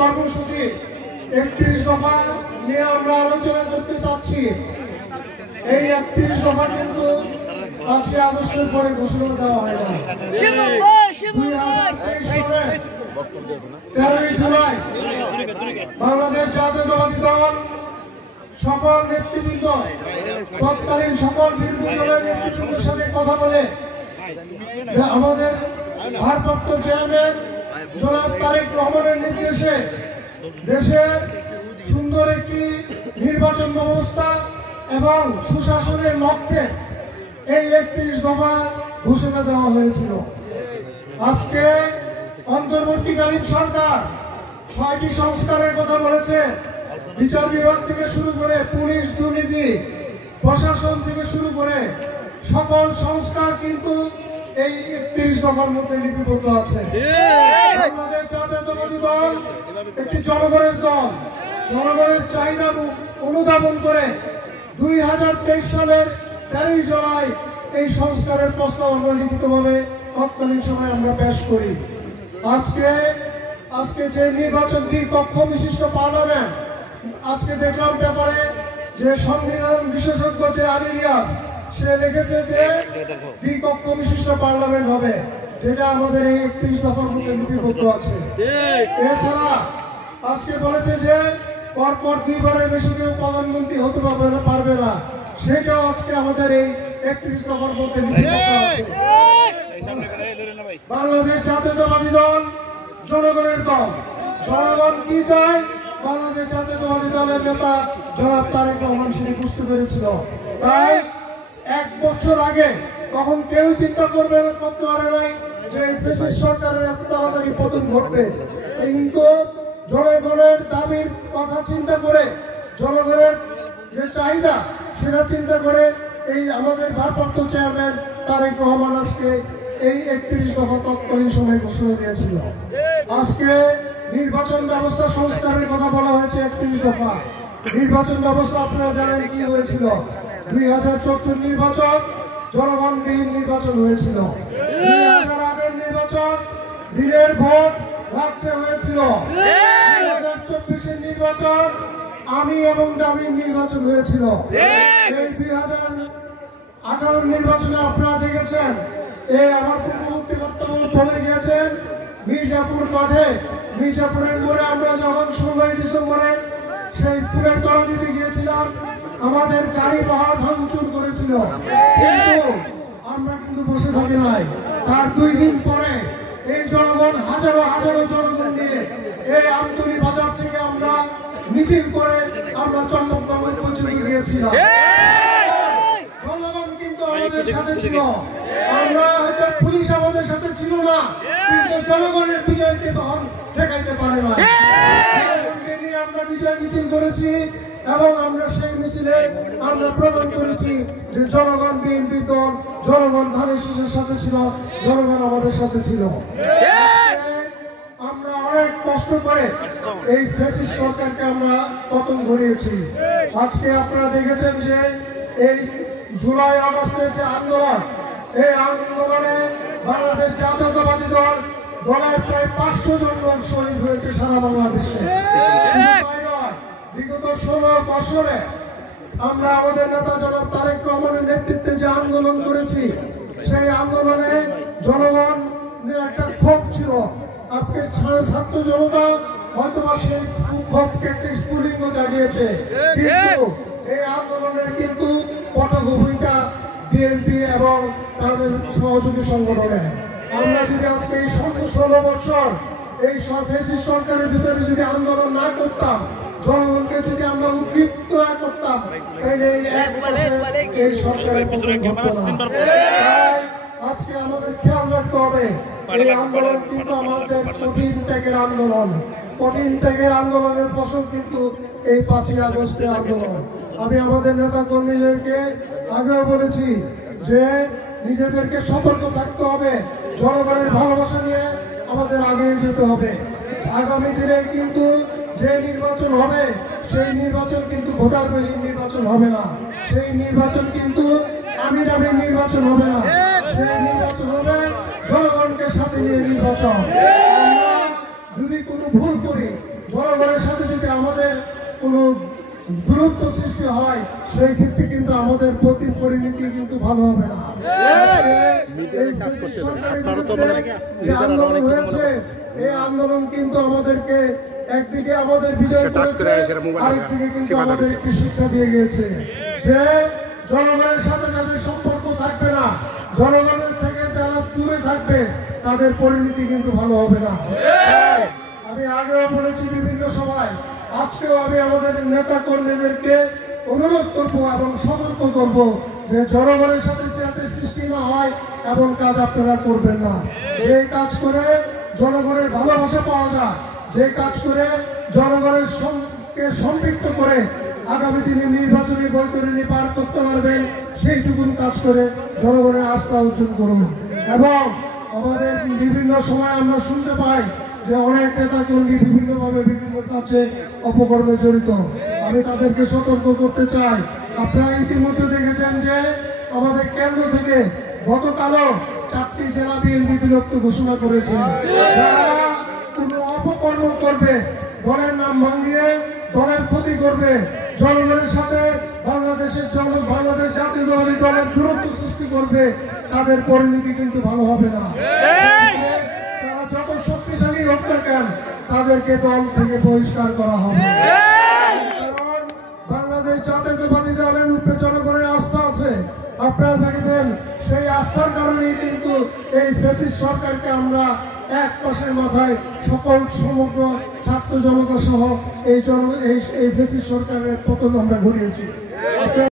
কর্মসূচি 31 দফা নিয়ে আমরা আলোচনা করতে চাচ্ছি। এই 31 দফা কিন্তু 5 আগস্টের পরে ঘোষণা দেওয়া হয় না। 13 জুলাই বাংলাদেশ জাতীয়তাবাদী দল সকল নেতৃবৃন্দ, তৎকালীন সকল বিরোধী দলের নেতৃবৃন্দের সাথে কথা বলে আমাদের ভারপ্রাপ্ত চেয়ারম্যান জনাব তারেক রহমানের নির্দেশে দেশে সুন্দর একটি নির্বাচন ব্যবস্থা এবং সুশাসনের লক্ষ্যে এই 31 দফা ঘোষণা দেওয়া হয়েছিল। আজকে অন্তর্বর্তীকালীন সরকার 6টি সংস্কারের কথা বলেছে। বিচার বিভাগ থেকে শুরু করে পুলিশ, দুর্নীতি, প্রশাসন থেকে শুরু করে সকল সংস্কার কিন্তু এই 31 দফার মধ্যে লিপিবদ্ধ আছে। আমাদের জাতীয়তাবাদী দল একটি জনগণের দল, জনগণের চাহিদা অনুধাবন করে 2023 সালের 13 জুলাই এই সংস্কারের প্রস্তাব আমরা লিখিতভাবে তৎকালীন সময় আমরা পেশ করি। আজকে যে নির্বাচন দ্বিকক্ষ বিশিষ্ট পার্লামেন্ট, আজকে দেখলাম পেপারে যে সংবিধান বিশেষজ্ঞ যে আলী রিয়াজ সে লিখেছে যে দ্বিকক্ষ বিশিষ্ট পার্লামেন্ট হবে, যেটা আমাদের এই 31 দফার মধ্যে লিপিবদ্ধ আছে। এছাড়া আজকে বলেছে যে পরপর 2 বারের বেশি কেউ প্রধানমন্ত্রী হতে পারবে না, সেটাও আজকে আমাদের এই 31 দফার মধ্যে লিপিবদ্ধ আছে। বাংলাদেশ জাতীয়তাবাদী দল জনগণের দল, জনগণ কি চায় বাংলাদেশ জাতীয়তাবাদী দলের নেতা জনাব তারেক রহমান সেটি বুঝতে পেরেছিল। তাই 1 বছর আগে তখন কেউ চিন্তা করতে পারে নাই যে এই ফ্যাসিস্ট সরকারের এত তাড়াতাড়ি পতন ঘটবে, কিন্তু জনগণের দাবির কথা চিন্তা করে, জনগণের যে চাহিদা সেটা চিন্তা করে এই আমাদের ভারপ্রাপ্ত চেয়ারম্যান তারেক রহমান আজকে এই 31 দফা তৎকালীন সময় ঘোষণা দিয়েছিল। আজকে নির্বাচন ব্যবস্থা সংস্কারের কথা বলা হয়েছে 31 দফা। নির্বাচন ব্যবস্থা আপনারা জানেন কি হয়েছিল। 2014 নির্বাচন জনগণবিহীন নির্বাচন হয়েছিল। 2008 নির্বাচন দিনের ভোট রাত্রে হয়েছিল। 2024 নির্বাচন আমি এবং ডামির নির্বাচন হয়েছিল। এই 2018 নির্বাচনে আপনারা দেখেছেন, আমার পূর্ববর্তী বক্তব্য চলে গিয়েছেন মির্জাপুর মাঠে, মির্জাপুরের মোড়ে আমরা যখন 16 ডিসেম্বরে সেই ফুলের তলা দিতে গিয়েছিলাম, আমাদের গাড়ি পাহাড় ভাঙচুর করেছিল, কিন্তু আমরা কিন্তু বসে থাকি নাই। তার 2 দিন পরে এই জনগণ হাজারো হাজারো জনগণ নিয়ে এই আমতলী বাজার থেকে আমরা মিছিল করে আমরা চম্পকনগর পর্যন্ত গিয়েছিলাম। জনগণ কিন্তু আমাদের সাথে ছিল। আমরা হয়তো পুলিশ আমাদের সাথে ছিল না, কিন্তু জনগণের বিজয়কে তখন ঠেকাইতে পারে না। জনগণকে নিয়ে আমরা বিজয় মিছিল করেছি এবং আমরা সেই মিছিলে আমরা প্রমাণ করেছি যে জনগণ বিএনপি দল, জনগণ ধানের শীষের সাথে ছিল, জনগণ আমাদের সাথে ছিল। আমরা অনেক কষ্ট করে এই ফ্যাসিস্ট সরকারকে আমরা পতন ঘটিয়েছি। আজকে আপনারা দেখেছেন যে এই জুলাই আগস্টের যে আন্দোলন, এই আন্দোলনে বাংলাদেশ জাতীয়তাবাদী দল দলের প্রায় 500 জন লোক শহীদ হয়েছে সারা বাংলাদেশে। বিগত 16 বছরে আমরা আমাদের নেতা জনাব তারেক রহমানের নেতৃত্বে যে আন্দোলন করেছি, সেই আন্দোলনে জনগণের একটা ক্ষোভ ছিল। আজকে ছাত্র জনতা হয়তো সেই ক্ষোভকে একটা স্ফুলিঙ্গ জাগিয়েছে, কিন্তু এই আন্দোলনের কিন্তু পটভূমিকা বিএনপি এবং তাদের সহযোগী সংগঠনে। আমরা যদি আজকে এই 16 বছর এই ফ্যাসিস্ট সরকারের ভিতরে যদি আন্দোলন না করতাম, জনগণকে যদি আমরা উদ্দীপ্ত না করতাম, তাহলে এই সরকারের আজকে আমাদের খেয়াল রাখতে হবে। এই আন্দোলন কিন্তু আমাদের কঠিন ত্যাগের আন্দোলন, কঠিন ত্যাগের আন্দোলনের ফসল কিন্তু এই 5 আগস্টের আন্দোলন। আমি আমাদের নেতা কর্মীদেরকে আগেও বলেছি যে নিজেদেরকে সতর্ক থাকতে হবে, জনগণের ভালোবাসা নিয়ে আমাদের আগে যেতে হবে। আগামী দিনে কিন্তু যে নির্বাচন হবে, সেই নির্বাচন কিন্তু ভোটারবিহীন নির্বাচন হবে না, সেই নির্বাচন কিন্তু আমির নির্বাচন হবে না, সেই নির্বাচন। যদি কোনো ভুল করি, জনগণের সাথে যদি আমাদের কোনো দূরত্ব সৃষ্টি হয়, সেই ক্ষেত্রে কিন্তু আমাদের পরিণতি কিন্তু ভালো হবে না। যে আন্দোলন হয়েছে, এই আন্দোলন কিন্তু আমাদেরকে একদিকে আমাদের বিজয় করেছে, আরেকদিকে কিন্তু আমাদের একটি শিক্ষা দিয়ে গিয়েছে যে জনগণের সাথে যাদের সম্পর্ক থাকবে না, জনগণের থেকে যারা দূরে থাকবে, তাদের পরিণতি কিন্তু ভালো হবে না। আমি আগেও বলেছি বিভিন্ন সময়, আজকেও আমি আমাদের নেতা কর্মীদেরকে অনুরোধ করব এবং সতর্ক করব যে জনগণের সাথে যাতে সৃষ্টি না হয় এবং কাজ আপনারা করবেন না। যে কাজ করে জনগণের ভালোবাসা পাওয়া যায়, যে কাজ করে জনগণের সঙ্গে সম্পৃক্ত করে আগামী দিনে নির্বাচনী বৈতরণী পার করতে পারবেন, সেইটুকুন কাজ করে জনগণের আস্থা অর্জন করুন। এবং আমাদের বিভিন্ন সময় আমরা শুনতে পাই যে অনেক নেতা কর্মী বিভিন্নভাবে বিভিন্ন কাজে অপকর্মে জড়িত। আমি তাদেরকে সতর্ক করতে চাই, আপনারা ইতিমধ্যে দেখেছেন যে আমাদের কেন্দ্র থেকে গতকালও 4টি জেলা বিএনপি বিলুপ্ত ঘোষণা করেছে। যারা কোনো অপকর্ম করবে, দলের নাম ভাঙিয়ে দলের ক্ষতি করবে, জনগণের সাথে বাংলাদেশ জাতীয়তাবাদী দলের দূরত্ব সৃষ্টি করবে, তাদের পরিণতি কিন্তু ভালো হবে না। তারা যত শক্তিশালী হোক না কেন, তাদেরকে দল থেকে বহিষ্কার করা হবে। কারণ বাংলাদেশ জাতীয়তাবাদী দলের উপরে জনগণের আস্থা আছে। আপনারা দেখেছেন, সেই আস্থার কারণেই কিন্তু এই ফ্যাসিস্ট সরকারকে আমরা এক পাশের মাথায় সকল সমগ্র ছাত্র জনতা সহ এই ফ্যাসিস্ট সরকারের পতন আমরা ঘটিয়েছি।